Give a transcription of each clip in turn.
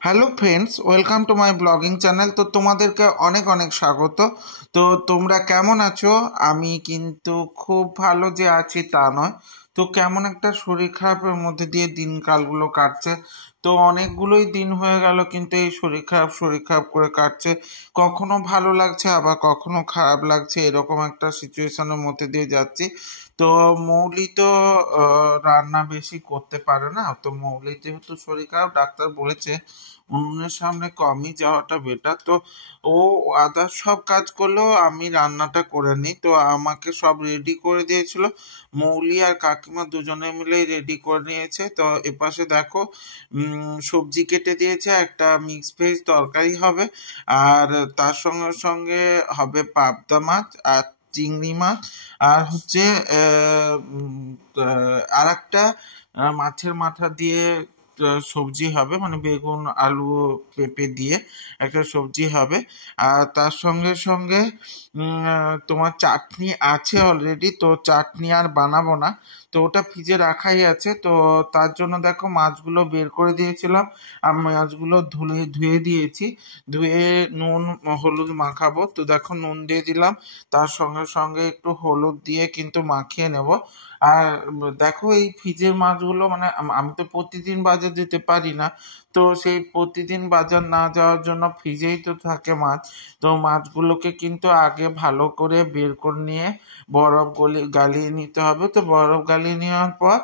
Hello friends, welcome to my blogging channel. তো তোমাদেরকে অনেক অনেক স্বাগত। তো তোমরা কেমন আছো? আমি কিন্তু খুব ভালো যে আছি তা নয়, তো কেমন একটা শরীর খারাপের মধ্যে দিয়ে দিনকালগুলো কাটছে। তো অনেকগুলোই দিন হয়ে গেল, কিন্তু এই শরীর খারাপ করে কাটছে। কখনো ভালো লাগছে, আবার কখনো খারাপ লাগছে, এরকম একটা সিচুয়েশনের মধ্যে দিয়ে যাচ্ছি। তো মৌলি তো রান্না বেশি করতে পারে না। তো মৌলি যেহেতু শরীর খারাপ, ডাক্তার বলেছে উনুনের সামনে কমই যাওয়াটা বেটার। তো ও আদার সব কাজ করলেও আমি রান্নাটা করে নিই। তো আমাকে সব রেডি করে দিয়েছিল, মৌলি আর কাকিমা দুজনে মিলেই রেডি করে নিয়েছে। তো এপাশে দেখো সবজি কেটে দিয়েছে, একটা মিক্স ভেজ তরকারি হবে, আর তার সঙ্গে সঙ্গে হবে পাবদা মাছ আর চিংড়ি মাছ, আর হচ্ছে আর একটা মাছের মাথা দিয়ে সবজি হবে, মানে বেগুন আলু পেঁপে দিয়ে একটা সবজি হবে। আর তার সঙ্গে সঙ্গে তোমার চাটনি আছে অলরেডি, তো চাটনি আর বানাবো না, তো ওটা ফ্রিজে রাখাই আছে। তো তার জন্য দেখো মাছগুলো বের করে দিয়েছিলাম, আর মাছগুলো ধুয়ে দিয়েছি। ধুয়ে নুন হলুদ মাখাবো। তো দেখো নুন দিয়ে দিলাম, তার সঙ্গে সঙ্গে একটু হলুদ দিয়ে কিন্তু মাখিয়ে নেব। আর দেখো এই ফ্রিজের মাছগুলো, মানে আমি তো প্রতিদিন বাজার যেতে পারি না, তো সেই প্রতিদিন বাজার না যাওয়ার জন্য ফ্রিজেই তো থাকে মাছ। তো মাছগুলোকে কিন্তু আগে ভালো করে বের করে নিয়ে বরফ গালিয়ে নিতে হবে। তো বরফ গালিয়ে নেওয়ার পর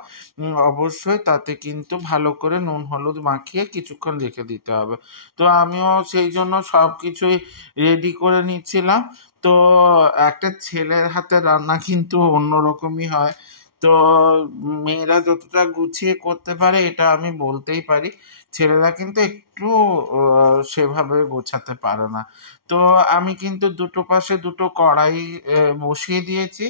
অবশ্যই তাতে কিন্তু ভালো করে নুন হলুদ মাখিয়ে কিছুক্ষণ রেখে দিতে হবে। তো আমিও সেই জন্য সব কিছুই রেডি করে নিচ্ছিলাম। তো একটা ছেলের হাতে রান্না কিন্তু অন্যরকমই হয়। তো মেয়েরা যতটা গুছিয়ে করতে পারে এটা আমি বলতেই পারি, ছেলেরা কিন্তু একটু সেভাবে গোছাতে পারে না। তো আমি কিন্তু দুটো পাশে দুটো কড়াই বসিয়ে দিয়েছি।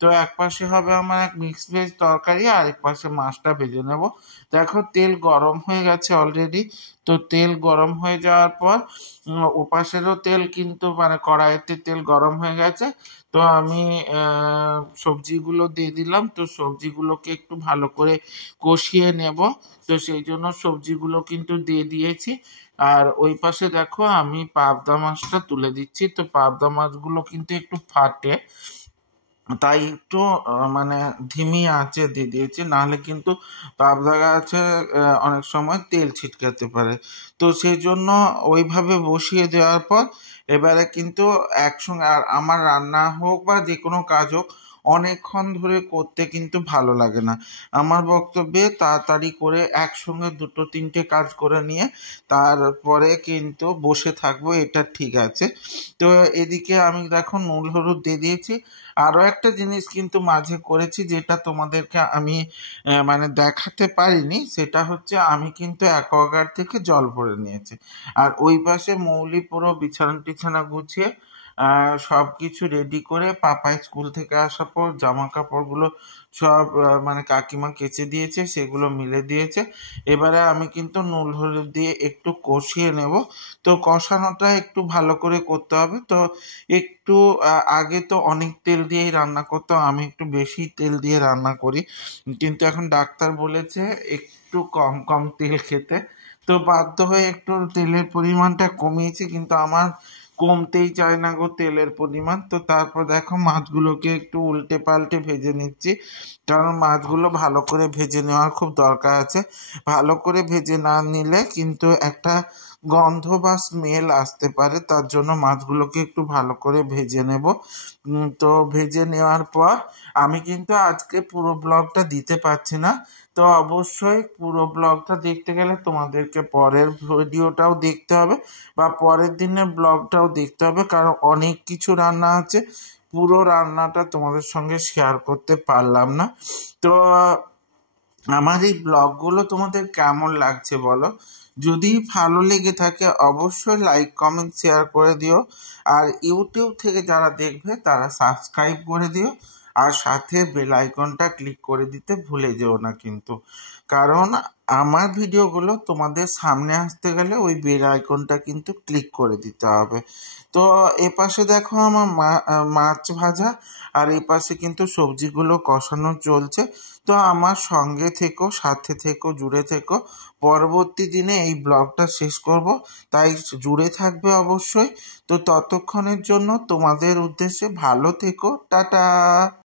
তো এক পাশে হবে আমার এক মিক্স ভেজ তরকারি, আর এক পাশে মাছটা ভেজে নেব। দেখো তেল গরম হয়ে গেছে অলরেডি। তো তেল গরম হয়ে যাওয়ার পর ও পাশেরও তেল কিন্তু, মানে কড়াইতে তেল গরম হয়ে গেছে। তো আমি সবজিগুলো দিয়ে দিলাম। তো সবজিগুলোকে একটু ভালো করে কষিয়ে নেব। তো সেই জন্য সবজিগুলো কিন্তু দিয়ে দিয়েছি। আর ওই পাশে দেখো আমি পাবদা মাছটা তুলে দিচ্ছি। তো পাবদা মাছগুলো কিন্তু একটু ফাটে, তাই একটু মানে ধিমি আঁচে দিয়ে দিয়েছি, নাহলে কিন্তু পাবদা গাছে অনেক সময় তেল ছিটকাতে পারে। তো সেই জন্য ওইভাবে বসিয়ে দেওয়ার পর এবারে কিন্তু একসঙ্গে, আর আমার রান্না হোক বা যে কোনো কাজ হোক, অনেকক্ষণ ধরে করতে কিন্তু ভালো লাগে না। আমার বক্তব্যে তাড়াতাড়ি করে একসঙ্গে দুটো তিনটে কাজ করে নিয়ে তারপরে কিন্তু বসে থাকবো, এটা ঠিক আছে। তো এদিকে আমি দেখো নুন হলুদ দিয়ে দিয়েছি। আরও একটা জিনিস কিন্তু মাঝে করেছি, যেটা তোমাদেরকে আমি মানে দেখাতে পারিনি, সেটা হচ্ছে আমি কিন্তু অ্যাকোয়াগার্ড থেকে জল ভরে নিয়েছি। আর ওই পাশে মৌলি পুরো বিছানা টিছানা গুছিয়ে সব কিছু রেডি করে পাপাই স্কুল থেকে আসার পর জামা কাপড়গুলো সব মানে কাকিমা কেচে দিয়েছে, সেগুলো মিলে দিয়েছে। এবারে আমি কিন্তু নুন হলুদ দিয়ে একটু কষিয়ে নেব। তো কষানোটা একটু ভালো করে করতে হবে। তো একটু আগে তো অনেক তেল দিয়েই রান্না করতাম, আমি একটু বেশি তেল দিয়ে রান্না করি, কিন্তু এখন ডাক্তার বলেছে একটু কম কম তেল খেতে। তো বাধ্য হয়ে একটু তেলের পরিমাণটা কমিয়েছি, কিন্তু আমার কমতেই চায় না গো তেলের পরিমাণ। তো তারপর দেখো মাছগুলোকে একটু উল্টে পাল্টে ভেজে নিচ্ছি, কারণ মাছগুলো ভালো করে ভেজে নেওয়ার খুব দরকার আছে। ভালো করে ভেজে না নিলে কিন্তু একটা গন্ধ বা স্মেল আসতে পারে, তার জন্য মাছগুলোকে একটু ভালো করে ভেজে নেব। তো ভেজে নেওয়ার পর আমি কিন্তু আজকে পুরো ব্লগটা দিতে পারছি না। তো অবশ্যই পুরো ব্লগটা দেখতে গেলে তোমাদেরকে পরের ভিডিওটাও দেখতে হবে, বা পরের দিনের ব্লগটাও দেখতে হবে, কারণ অনেক কিছু রান্না আছে, পুরো রান্নাটা তোমাদের সঙ্গে শেয়ার করতে পারলাম না। তো আমার এই ব্লগগুলো তোমাদের কেমন লাগছে বলো? যদি ভালো লেগে থাকে অবশ্যই লাইক কমেন্ট শেয়ার করে দিও। আর ইউটিউব থেকে যারা দেখবে তারা সাবস্ক্রাইব করে দিও, আর সাথে বেল আইকনটা ক্লিক করে দিতে ভুলে যেও না কিন্তু, কারণ আমার ভিডিওগুলো তোমাদের সামনে আসতে গেলে ওই বেল আইকনটা কিন্তু ক্লিক করে দিতে হবে। তো এপাশে দেখো আমার মাছ ভাজা, আর এই পাশে কিন্তু সবজিগুলো কষানো চলছে। তো তো আমার সঙ্গে থেকো, সাথে থেকো, জুড়ে থেকো। পরবর্তী দিনে এই ব্লগটা শেষ করব, তাই জুড়ে থাকবে অবশ্যই। তো ততক্ষণের জন্য তোমাদের উদ্দেশ্যে ভালো থেকো, টাটা।